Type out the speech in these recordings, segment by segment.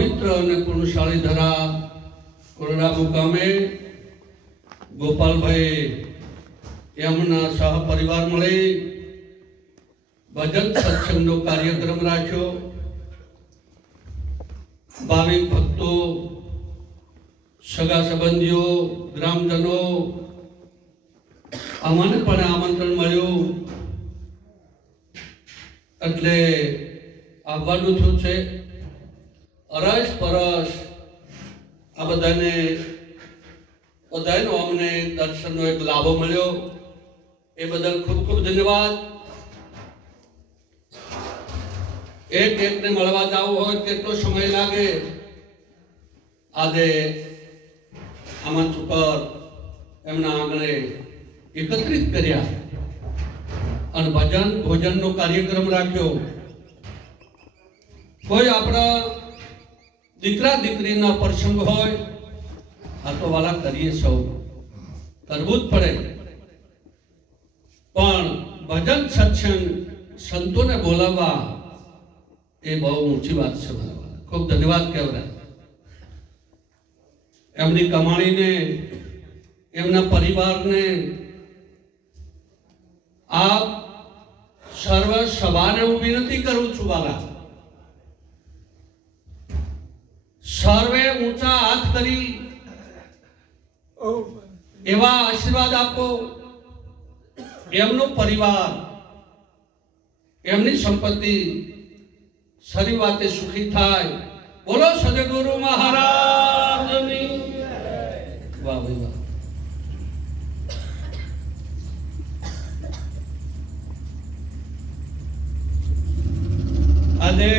પવિત્ર અને પુણ્યશાળી ધરા કોરડા મુકામે ગોપાલભાઈ એમના સહપરિવાર મળી ભજન સત્સંગનો કાર્યક્રમ રાખ્યો. ભાવિક ભક્તો, સગા સંબંધીઓ, ગ્રામજનો અમને પણ આમંત્રણ મળ્યું એટલે આવવાનું થયું છે. અરસ પરસ આ બધાનો અમને દર્શનનો એક લાભો મળ્યો. એ બદલ ખૂબ ખૂબ ધન્યવાદ. એકને મળવા જવું હોય કેટલો સમય લાગે. આજે આ મંચ ઉપર એમના આંગણે એકત્રિત કર્યા અને ભજન ભોજનનો કાર્યક્રમ રાખ્યો. કોઈ આપણા દીકરા દીકરીના પ્રસંગ હોય આ તો વાલા કરીએ, સૌ કરવું જ પડે. પણ ભજન સત્સંગ સંતોને બોલાવવા એ બહુ ઊંચી વાત છે. ખૂબ ધન્યવાદ કહેવાય. એમની કમાણીને, એમના પરિવારને આપ સર્વ સભાને હું વિનંતી કરું છું વાલા, સર્વે ઊંચા હાથ કરી એવા આશીર્વાદ આપો. એમનો પરિવાર, એમની સંપત્તિ સરી વાતે સુખી થાય. બોલો સદગુરુ મહારાજની. વાહ ભાઈ વાહ. આજે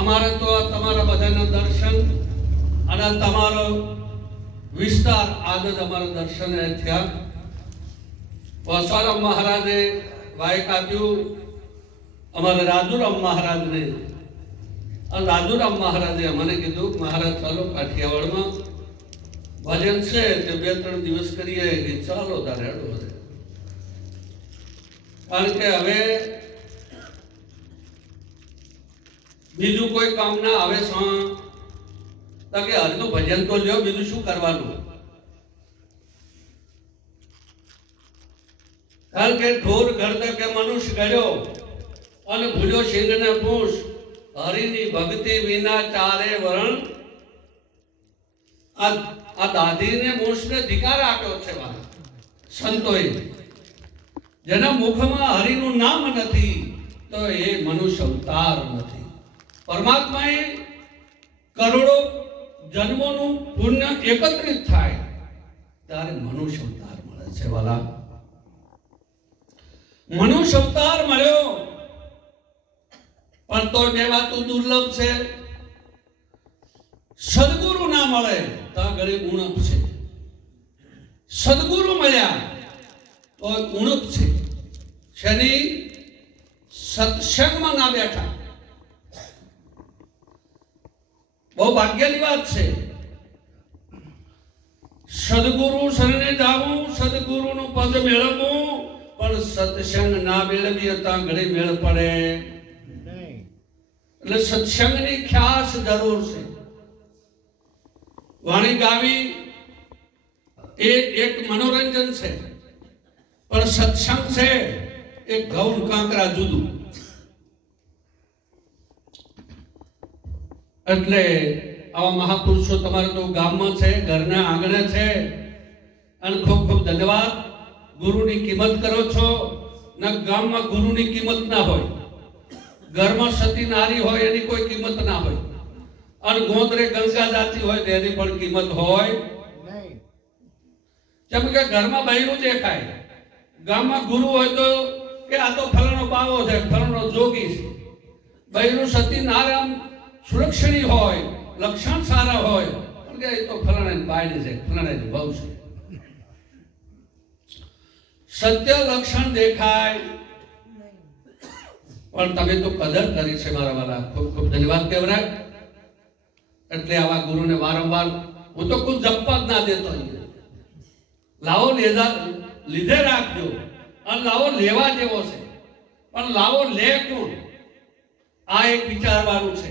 અમારે તો તમારા બધાના દર્શન અને તમારો વિસ્તાર આજે જ અમારા દર્શન થયા. વસારામ મહારાજે વાયક આપ્યું અમારે રાજુરામ મહારાજને, અને રાજુરામ મહારાજે અમને કીધું મહારાજ ચાલો કાઠિયાવાડમાં ભજન છે તે 2-3 દિવસ કરીએ. કે ચાલો તારે હેડો. કારણ કે હવે બીજું કોઈ કામ ના આવે તો કે હરનું ભજન તો લ્યો, બીજું શું કરવાનું. કારણ કે ઢોર ઘડતો કે મનુષ્ય ગળ્યો અને ભૂલ્યો સિંહને પૂછ. હરિની ભક્તિ વિના ચારે વરણ. આ દાદીને મૂછને ધિકાર આપ્યો છે સંતોએ. જેના મુખમાં હરિનું નામ નથી તો એ મનુષ્ય અવતાર નથી. પરમાત્માએ કરોડો જન્મોનું પુણ્ય એકત્રિત થાય ત્યારે મનુષ્ય અવતાર મળે છે વાલા. મનુષ્ય અવતાર મળ્યો પણ તો કહેવાતું દુર્લભ છે. સદગુરુ ના મળે તો ઘણી ઉણપ છે. સદગુરુ મળ્યા તો ઉણપ છે. શનિ સત્સંગમાં ના બેઠા બહુ ભાગ્યની વાત છે. સદગુરુ શરણે જાવું, સદગુરુનું પદ મેળવવું, પણ સત્સંગ ના મેળવીએ તો ઘણી મેળ પડે. એટલે સત્સંગની ખાસ જરૂર છે. વાણી ગાવી એ એક મનોરંજન છે, પણ સત્સંગ છે એ ગૌણ કાંકરા જુદું. એટલે આવા મહાપુરુષો તમારે તો ગામમાં છે, ઘરના આંગણે છે, અને ખૂબ ખૂબ ધન્યવાદ. ગુરુની કિંમત કરો છો ને ગામમાં ગુરુની કિંમત ના હોય. ઘરમાં સતી નારી હોય એની કોઈ કિંમત ના હોય, અને ગોંદરે ગંગા જાતી હોય તેની પણ કિંમત હોય નહીં. જેમ કે ઘરમાં બૈરું દેખાય, ગામમાં ગુરુ હોય તો કે આ તો ફલાણો બાવો છે, ફલાણો જોગી છે. બૈરું સતી નારામ સુરક્ષણી હોય, લક્ષણ સારા હોય, પણ કે એ તો ફલાણાની બાયડી છે, ફલાણાની વહુ છે. સત્ય લક્ષણ દેખાય પણ તમે તો કદર કરી છે મારા વાલા. ખૂબ ખૂબ ધન્યવાદ કહેવાય. એટલે આવા ગુરુને વારંવાર હું તો કોઈ જપવા જ ના દેતો. લાવો લીધે રાખજો, અને લાવો લેવા જેવો છે, પણ લાવો લે કોણ? આ એક વિચારવાનું છે.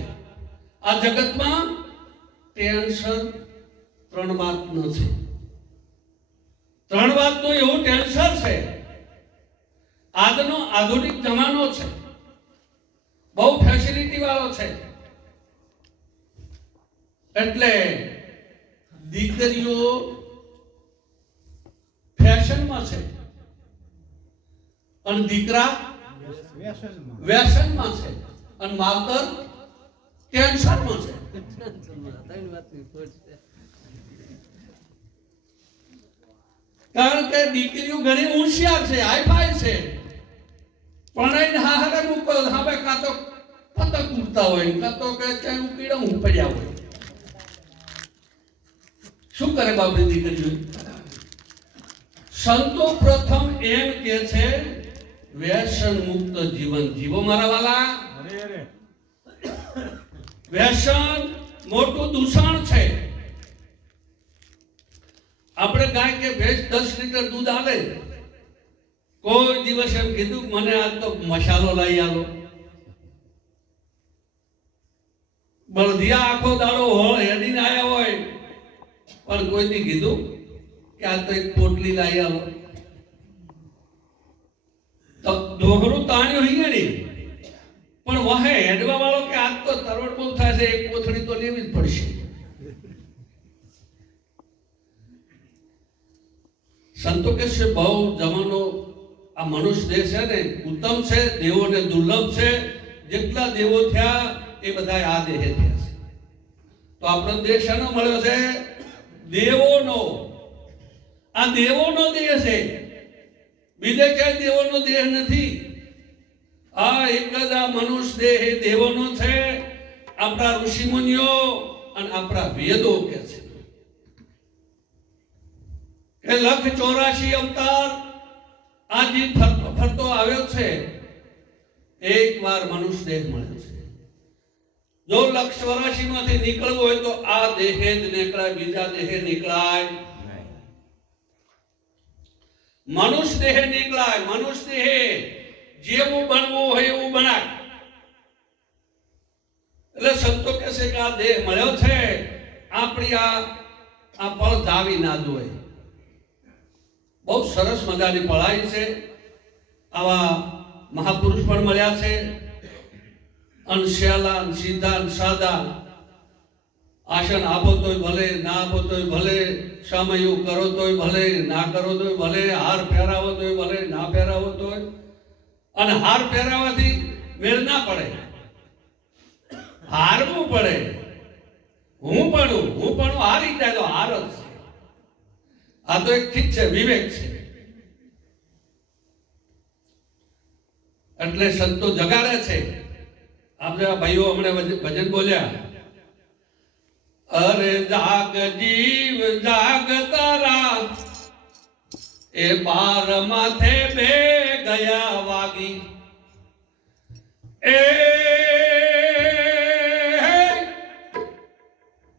આ જગતમાં ટેન્શન 3 વાતનો છે. 3 વાતનું એવું ટેન્શન છે. આજનો આધુનિક જમાનો છે, બહુ ફેસિલિટી વાળો છે. એટલે દીકરીઓ ફેશનમાં છે અને દીકરા વ્યસનમાં છે અને માવતર ટેન્શનમાં છે. કારણ કે દીકરીઓ ઘણી હોશિયાર છે, હાઈફાઈ છે, પણ હારે મૂકો હવે કાં તો પતંગ ઉડતા હોય, કાં તો કે ક્યાંય ઉકીડા પડ્યા હોય. શું કરે બાપની દીકરીઓ? સંતો પ્રથમ એમ કે છે વ્યસન મુક્ત જીવન જીવો મારા વાલા. વ્યસન મોટું દૂષણ છે. આપણે ગાય કે ભેંસ 10 લીટર દૂધ આલે, કોઈ દિવસ એમ કીધું મને આજ તો મસાલો લઈ આલો? બળદિયા આખો દાડો હેડીને આયા હોય પણ કોઈથી કીધું કે આ તો એક પોટલી લઈ આવો? તો ડોહરું તાણ્યું હઈએ નહીં, પણ વહે હેડવા વાળો કે આજ તો તરવડ બહુ થાય છે, એક કોથળી તો લેવી જ પડશે. સંતો કે છે બહુ જમાનો આ મનુષ્ય દેહ છે ને ઉત્તમ છે, દેવોને દુર્લભ છે. જેટલા દેવો થયા એ બધા આ દેહે થયા છે. તો આપણો દેહ શાનો મળ્યો છે? દેવોનો. આ દેવોનો દેહ છે, બીજે ક્યાંય દેવોનો દેહ નથી. આ એક જ આ મનુષ્ય દેહ એ દેવોનો છે. આપણા ઋષિ મુનિઓ અને આપણા વેદો કે છે કે 184 અવતાર આ જે ફરતો આવ્યો છે, એક વાર મનુષ્ય દેહ મળ્યો છે. જો 184 માંથી નીકળવું હોય તો આ દેહે જ નીકળાય, બીજા દેહે નીકળાય. મનુષ્ય દેહે નીકળાય. મનુષ્ય દેહે જેવું બનવું હોય એવું બનાય. એટલે સંતો કહે છે કે આ દેહ મળ્યો છે, આપણી આ પળ જાવી ના જોઈએ. બહુ સરસ મજાની પળાઈ છે. આવા મહાપુરુષ પણ મળ્યા છે. અનશ્યાલા સીધા સાદા. આસન આપો તોય ભલે, ના આપો તોય ભલે, સમયું કરો તોય ભલે, ના કરો તોય ભલે, હાર પહેરાવો તોય ભલે, ના પહેરાવો તોય. અને હાર પહેરાવાથી મેળ ના પડે, હારવું પડે. હું પણ હારી જાય તો હાર જ છે. આ તો એક ઠીક છે, વિવેક છે. એટલે સંતો જગાડે છે. આપણે આ ભાઈઓ હમણાં ભજન બોલ્યા, અરે જાગ જીવ જાગ તારા, એ 12 માથે બે ગયા વાગી. એ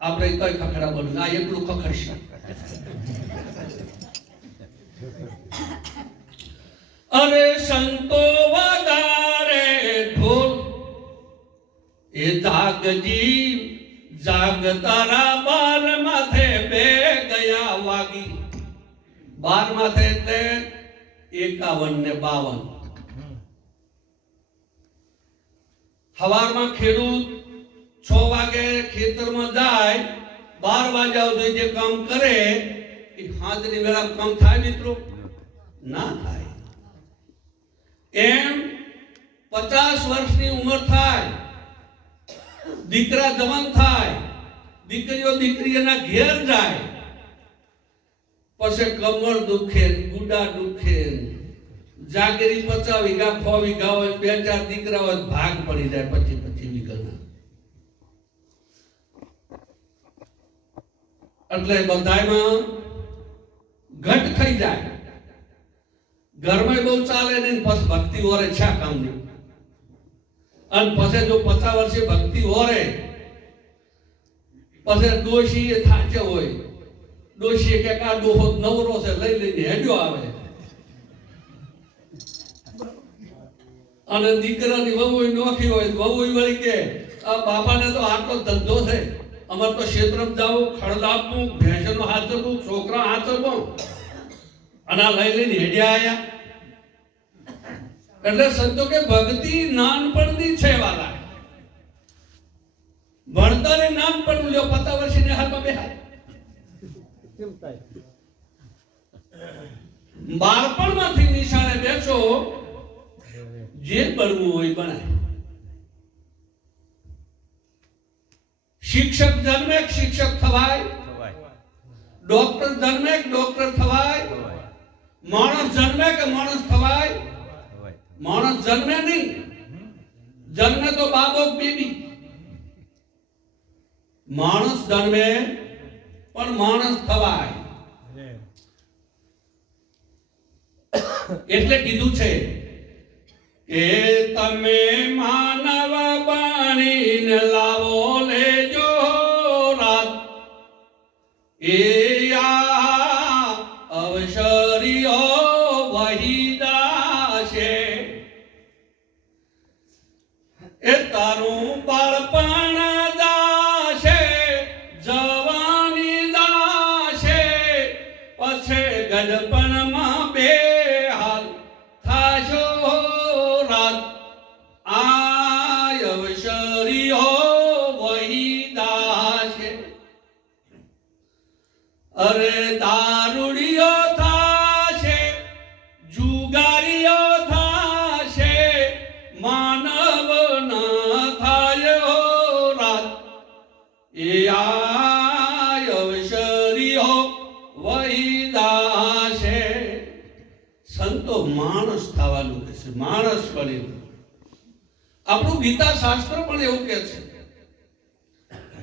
આપણે કઈ ખખડા બોલું ના, એટલું ખખડશે. અરે સંતો વગાડે ઢોલ, એ જાગજી જાગ તારા 12 માથે બે ગયા વાગી. 12 માથે એટલે 51 ને 52. સવારમાં ખેડૂત 6 વાગે ખેતરમાં જાય, 12 વાગ્યા સુધી જે કામ કરે એ સાંજની વેળા કામ થાય મિત્રો? ના થાય. એમ 50 વર્ષની ઉંમર થાય, દીકરા જવાન થાય, દીકરીઓના ઘેર જાય, પછી કમર દુખે, ગુડા દુખે, જાગીરી 50 વીઘા 6 વીઘા હોય, 2-4 દીકરા હોય, ભાગ પડી જાય 25 વીઘાના. એટલે બધાયમાં ઘટ થઈ જાય. ઘરમાં બહુ ચાલે નહીં, પછી ભક્તિ ઓરે છે કામની. અને પછી જો 50 વર્ષે ભક્તિ ઓરે, પછી ડોશી એ થાચે હોય, ડોશી કે આ ડોહો નવરો છે લઈ લઈને હેડ્યો આવે. અને દીકરાની વહુ નોખી હોય વહુ વળી કે આ બાપાને તો આટલો ધંધો છે, અમારે તો ક્ષેત્રમાં જાવું, ખડ લાવવું, ભેંસનો હાચરવું, છોકરા હાચરવું, અને આ લઈ લઈને હેડ્યા આયા. એટલે સંતો કે ભક્તિ નાનપણની છે વાલા, ભણતરે નાનપણ લ્યો, 50 વર્ષની હાલમાં બેહાય. બાળપણમાંથી નિશાળે બેસો, જે બનવું હોય બનાય. શિક્ષક જન્મે શિક્ષક થવાય, ડોક્ટર જન્મે ડોક્ટર થવાય, માણસ જન્મે કે માણસ થવાય. માણસ જન્મે નહીં, જન્મે તો બાબો બેબી. માણસ જન્મે પણ માણસ થવાય. એટલે કીધું છે કે તમે માનવ બનીને લાવો લેજો રાત, એ અવસરીઓ વહીદાશે. એ તારું બાળપણ દાશે, જવાની દાશે, પછી ગડપણમાં બે હાલ થાશો રાત. આ અવસરીઓ વહીદાશે. અરે દારૂડિયો થાશે, જુગારીઓ થાશે, માનવ ના થાય રાત. એ અવસરીઓ વહીદાશે. સંતો માણસ થવાનું કહે છે, માણસ બની. આપણું ગીતા શાસ્ત્ર પણ એવું કહે છે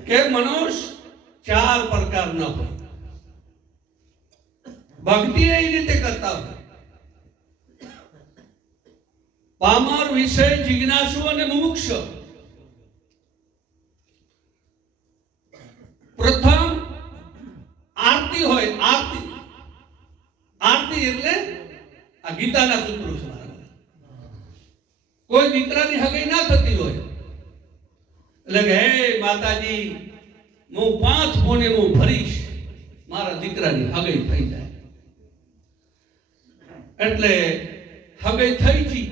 કે મનુષ્ય 4 પ્રકારના હોય. ભક્તિ એ રીતે કરતા હોય. પામર, વિષય, જિજ્ઞાસુ અને મુમુક્ષ. પ્રથમ આરતી હોય. આરતી આરતી એટલે આ ગીતાના સૂત્રો છે. કોઈ દીકરાની હગાઈ ના થતી હોય એટલે કે હે માતાજી, હું 5 પોને હું ભરીશ, મારા દીકરાની હગાઈ થઈ જાય. એટલે હગાઈ થઈ ગઈ,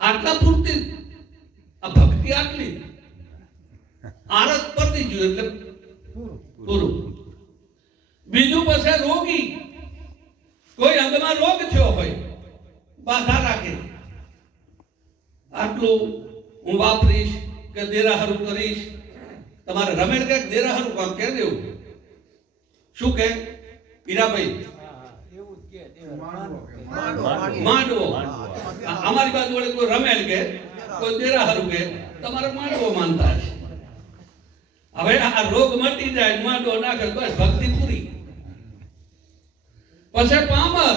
આટલા પૂરતી આ ભક્તિ આટલી. આરત પતી ગયું એટલે પૂરું. બીજું પછી રોગી, કોઈ અંગમાં રોગ થયો હોય, બાધા રાખે, આટલું હું વાપરીશ કે દેરાહારું કરીશ. તમારે રમેલ કે દેરાહારું કામ કે દેવું શું કે હીરાભાઈ? માંડવો. અમારી બાજુ વડે કોઈ રમેલ કે કોઈ દેરાહારું કે, તમારે માંડવો માનતા છે. હવે આ રોગ મટી જાય, માંડવો નાખે, બસ ભક્તિ પૂરી. પછી પામર,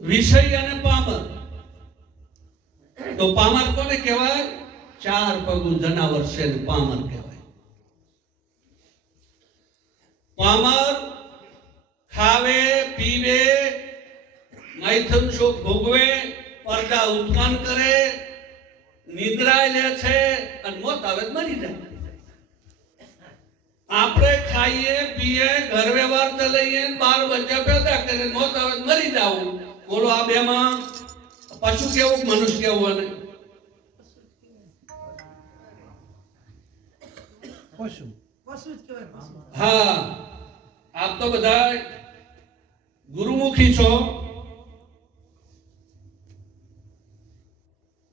વિષય અને પામર. તો પામર કોને કહેવાય? 4 પગનું જનાવર છે, પામર કહેવાય. પામર ખાવે, પીવે, મૈથુન સુખ ભોગવે, પડદા ઉત્પન્ન કરે, નિદ્રા લે છે, અને મોત આવે મરી જાય. આપણે ખાઈએ, પીએ, ઘર વ્યવહાર ચલાવીએ, 12 બચ્ચા પેદા કરીને મોત આવે મરી જાવું. બોલો આ બેમાં પશુ કેવું, મનુષ્ય કેવું? અને હા, આપ તો બધા ગુરુમુખી છો.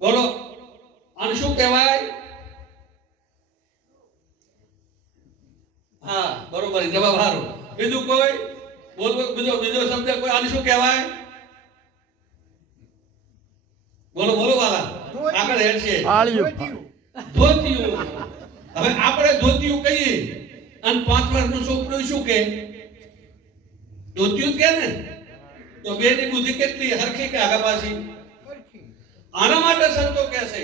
બોલો આને શું કહેવાય? હા, બરોબર, જવાબ હારો. બીજું કોઈ બોલ, બીજો શબ્દ કોઈ આને શું કહેવાય? બોલો બોલો વાલા, આગળ હેડ છે. ધોતિયું. હવે આપણે ધોતિયું કહીએ અને 5 વર્ષનું છોકરું શું કે? ધોતિયું કે ને? તો બેની બુદ્ધિ કેટલી હરખી કે આગા પાછી? આના માટે સંતો કહે છે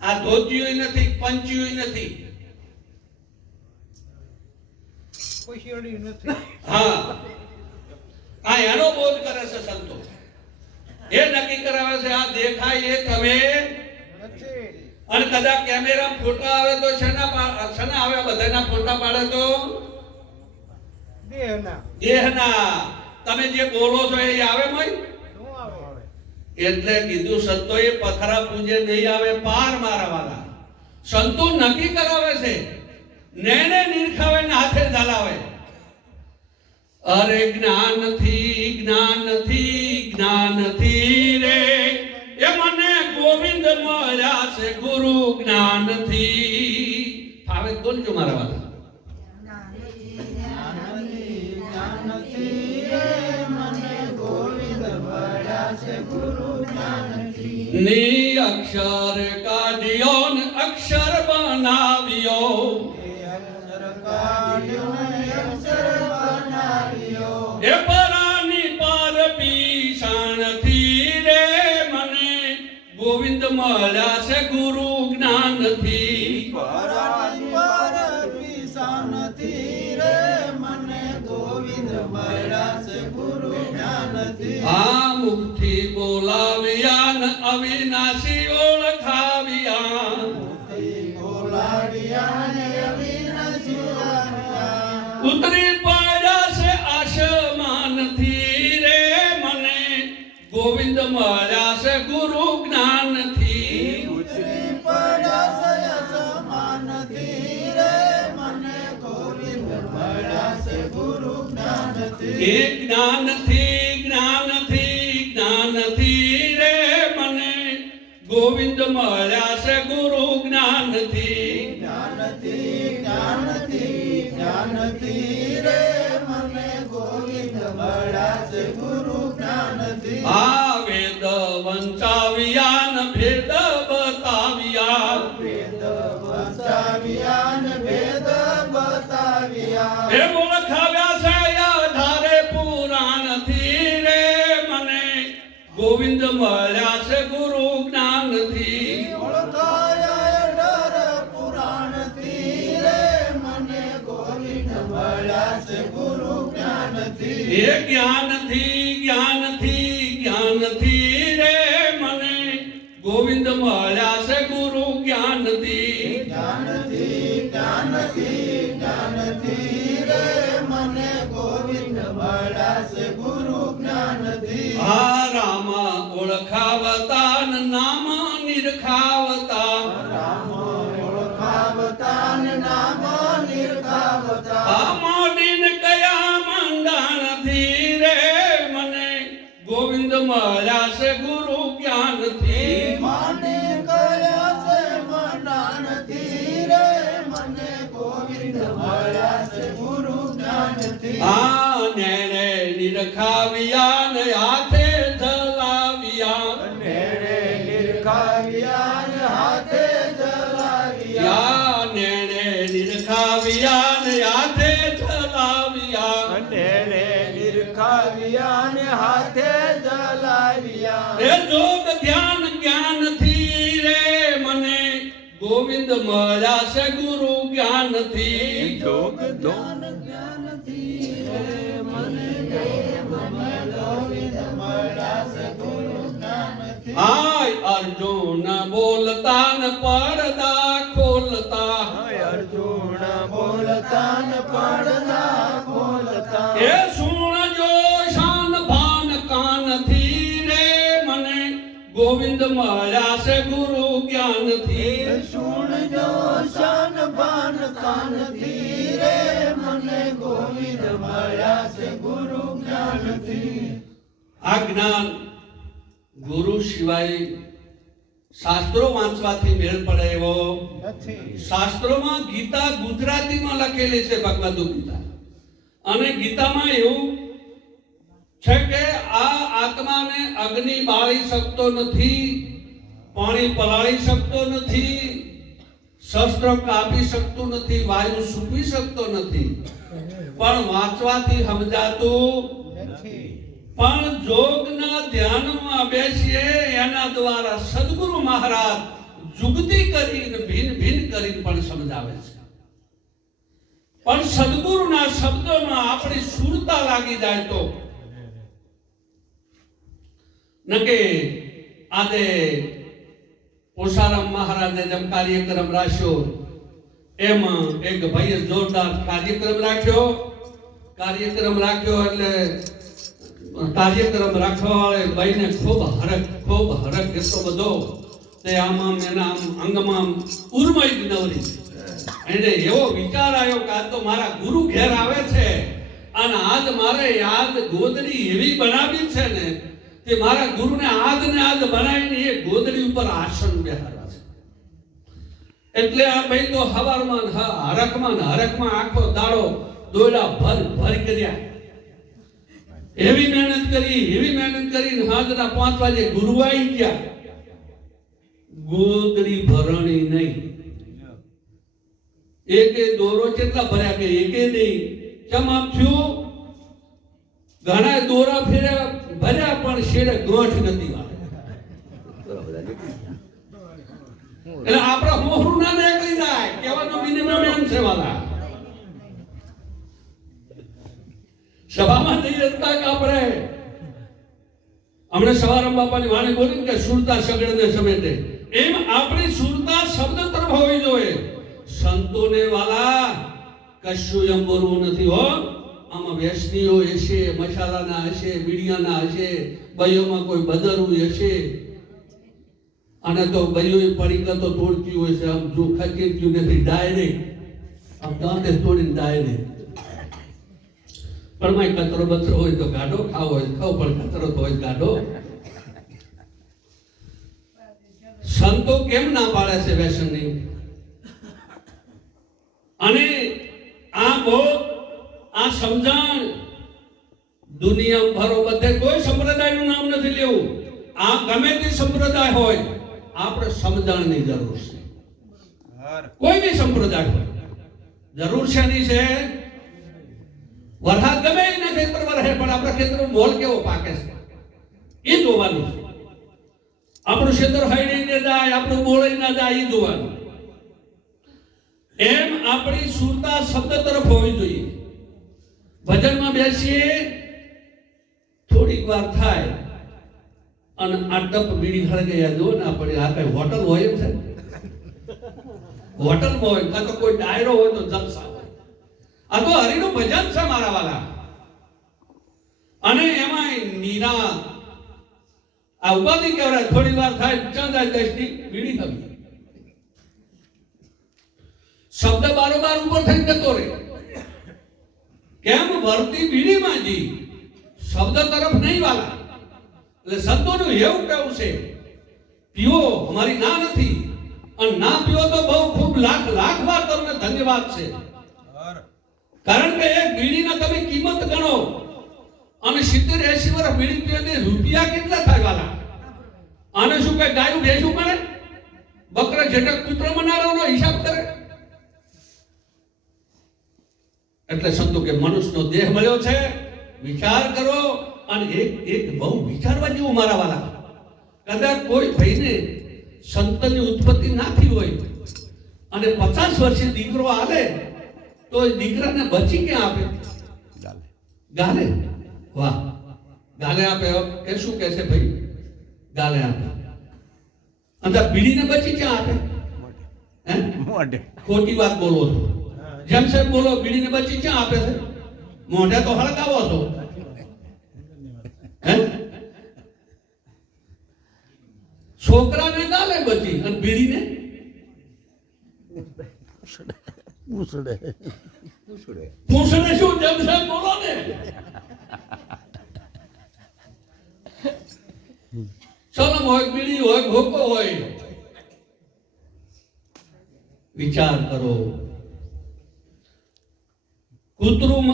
આ ધોતિયું નથી, પંચિયું નથી. હા, આ એનો બોધ કરે છે સંતો. એ નક્કી કરાવે છે આ દેખાય એ તમે નથી. અને કદાચ કેમેરા ફોટા આવે તો શેના આવે બધાના ફોટા પાડે તો દેહના. તમે જે બોલો છો એ આવે મય નો આવે. એટલે કીધું સંતોએ પથરા પૂજે નહીં આવે પાર મારવાના. સંતો નક્કી કરાવે છે, નેને નિરખાવે ને હાથે ઝાલાવે. અરે જ્ઞાનથી રે એ મને ગોવિંદ મળ્યા છે ગુરુ જ્ઞાનથી. ફાવે બોલજો મારા વાલા. ની અક્ષર કાઢ્યો ને અક્ષર બનાવ્યો. એ પરાની પાર પીસાણથી રે મને ગોવિંદ મળ્યા છે ગુરુ જ્ઞાનથી. આ મુખથી બોલાવ્યા ને અવિનાશી ઓળખાવ્યા. ઉતરી પડ્યા છે આસમાનથી રે મને ગોવિંદ મળ્યા છે ગુરુ જ્ઞાનથી. એ જ્ઞાનથી રે મને ગોવિંદ મળ્યા છે ગુરુ જ્ઞાનથી. આ વેદ વંચાવ્યા ને ભેદ બતાવ્યા. એ ઓળખાવ્યા છે અઢારે પુરાણથી રે મને ગોવિંદ મળ્યા છે ગુરુ જ્ઞાનથી. એ જ્ઞાનથી રે મને ગોવિંદ મળ્યા છે ગુરુ જ્ઞાનથી. આ રામ ઓળખાવતા ને નામ નિરખાવતા. આ મોડીને કયા મંગાણથી રે મને ગોવિંદ મળ્યા છે ગુરુ જ્ઞાનથી. આ નેણે નિરખાવ્યા ને હાથે જલાવ્યા. યા નેણે નિરખાવ્યા ને હાથે જલાવ્યા. એ જોગ ધ્યાન જ્ઞાનથી રે મને ગોવિંદ મળ્યા છે ગુરુ જ્ઞાનથી. હાય અર્જુન બોલતા ને પડદા ખોલતા. એ સુણજો શાન ભાન કાનથી રે મને ગોવિંદ મળ્યા છે ગુરુ જ્ઞાનથી. આ જ્ઞાન ગુરુ સિવાય શાસ્ત્રો વાંચવાથી મેળ પડે એવો નથી. શાસ્ત્રોમાં ગીતા ગુજરાતીમાં લખેલી છે, ભગવદ ગીતા. અને ગીતામાં એવું છે કે આ આત્માને અગ્નિ બાળી શકતો નથી, પાણી પલાળી શકતો નથી, શસ્ત્ર કાપી શકતું નથી, વાયુ સૂકવી શકતો નથી. પણ વાંચવાથી સમજાતું નથી. પણ જોગના ધ્યાનમાં બેસીએ એના દ્વારા સદગુરુ મહારાજ જુગતી કરીને ભિન્ન ભિન્ન કરીને પણ સમજાવે છે. પણ સદગુરુના શબ્દોમાં આપણી સુરતા લાગી જાય તો નકે આજે પોષારામ મહારાજે જેમ કાર્યક્રમ રાખ્યો એમ એક ભાઈએ જોરદાર કાર્યક્રમ રાખ્યો એટલે કાર્યક્રમ રાખવા વાળે ભાઈને ખૂબ હરખ એટલો બધો તે આમ એના અંગમાં ઉર્મય નવરી એને એવો વિચાર આવ્યો કે આજ તો મારા ગુરુ ઘેર આવે છે અને આજ મારે યાદ ગોદડી એવી બનાવી છે ને તે મારા ગુરુને આજ બનાવીને એ ગોદડી ઉપર આસન બેહાડવા છે. એટલે આ ભાઈ તો હવારમાં હરખમાં આખો દાડો દોડા ભર કર્યા. એવી મહેનત કરી હાજના 5 વાગે ગુરુ આવી ગયા. ગોદડી ભરણી નહીં. એકે દોરો કેટલા ભર્યા કે એકે નહીં. કેમ આમ થયું? ઘણા દોરા ભર્યા પણ શેડે ગાંઠ નથી વાળી. એટલે આપણે મોહરું ના નીકળી જાય કહેવાનો મિનિમમ એમ છે વાલા. સભામાં જઈ રહેતા કે આપણે હમણાં સવારામ બાપાની વાણી બોલી કે સુરતા સગડને સમેટે એમ આપણી સુરતા શબ્દ તરફ હોવી જોઈએ. સંતોને વાલા કશું એમ બોલવું નથી હો. આમાં વ્યસનીઓ હશે, મસાલાના હશે, બીડિયાના હશે, બૈયોમાં કોઈ બદરવું હશે અને તો બૈયો પડીકા તો તોડતી હોય છે. આમ જો ખચેરતી નથી ડાયરેક્ટ આમ દાંતે તોડીને ડાયરેક્ટ. પણ માય કચરો બચરો હોય તો ગાડો, ખાવો હોય ખાવ, પણ કચરો તો હોય ગાડો. સંતો કેમ ના પાડે છે વ્યસનની? અને આ સમજણ દુનિયા ભરો બધે કોઈ સંપ્રદાયનું નામ નથી લેવું. આ ગમે તે સંપ્રદાય હોય આપણે સમજણની જરૂર છે. કોઈ બી સંપ્રદાય હોય જરૂર છે નહીં છે. વરસાદ ગમે એના ખેતર વરસે પણ આપણા ખેતરનો મોલ કેવો પાકે છે એ જોવાનું છે. આપણું ખેતર હૈડીને જાય, આપણું બોળાઈ ના જાય એ જોવાનું. એમ આપણી સુરતા શબ્દ તરફ હોવી જોઈએ. ભજનમાં બેસીએ થોડીક વાર થાય અને આ ટપ બીડી હળગાયા જો ને આપણે આ કઈ હોટલ હોય એમ છે. હોટલમાં હોય કાં તો કોઈ ડાયરો હોય તો જલસા હોય. આ તો હરિનું ભજન છે મારા વાલા. અને એમાં નીરા આ ઉપાધિ કહેવાય. થોડી વાર થાય ચાંદા દસની બીડી હવી શબ્દ બારોબાર ઉપર થઈ જતો રહે. કેમ? વર્તી બીડીમાં જી શબ્દ તરફ નહીં વાલા. એટલે સંતોનું એવું કહેવું છે પીવો અમારી ના નથી અને ના પીવો તો બહુ ખૂબ લાખ વાર તમને ધન્યવાદ છે. કારણ કે એક બીડીના તમે કિંમત ગણો અને 70-80 વર્ષ બીડી પીવે રૂપિયા કેટલા થાય વાલા? આને શું કઈ ગાયું ભેંસું મળે? બકરા જેટક પુત્ર મનારાનો હિસાબ કરે. એટલે સંતો કે મનુષ્યનો દેહ મળ્યો છે, વિચાર કરો. અને એક બહુ વિચારવા જેવું મારા વાલા. કદાચ કોઈ ભાઈને સંતની ઉત્પત્તિ ના થઈ હોય અને 50 વર્ષે દીકરો આવે તો એ દીકરાને બચી ક્યાં આપે? ગાલે. વાહ, ગાલે આપે. કે શું કહે છે ભાઈ? ગાલે આપે. અને બીડીને બચી ક્યાં આપે? મોઢે. ખોટી વાત બોલો છો. જેમ સાહેબ બોલો, બીડીને બચી ક્યાં આપે છે? મોઢે તો હળગાવો છો. છોકરાને ગાલે બચી અને બીડીને પૂછડે શું? જેમ સાહેબ બોલો ને. સલમ હોય, બીડી હોય, ભોકો હોય. વિચાર કરો. કૂતરું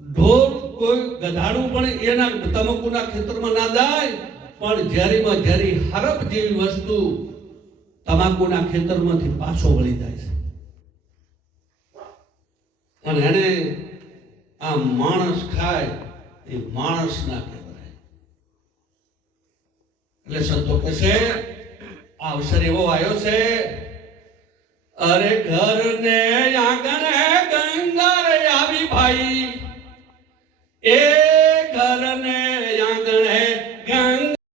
ઢોર કોઈ ગધાડું પણ એના તમાકુના ખેતરમાં ના જાય, પણ ઝેરીમાં ઝેરી હરપ જેવી વસ્તુ તમાકુના ખેતરમાંથી પાછો વળી જાય છે. અને એને આ માણસ ખાય એ માણસ ના કહેવાય. એટલે સંતો કહે છે આ અવસર એવો આવ્યો છે. અરે ઘર ને આંગણે ગંગા રે આવી ભાઈ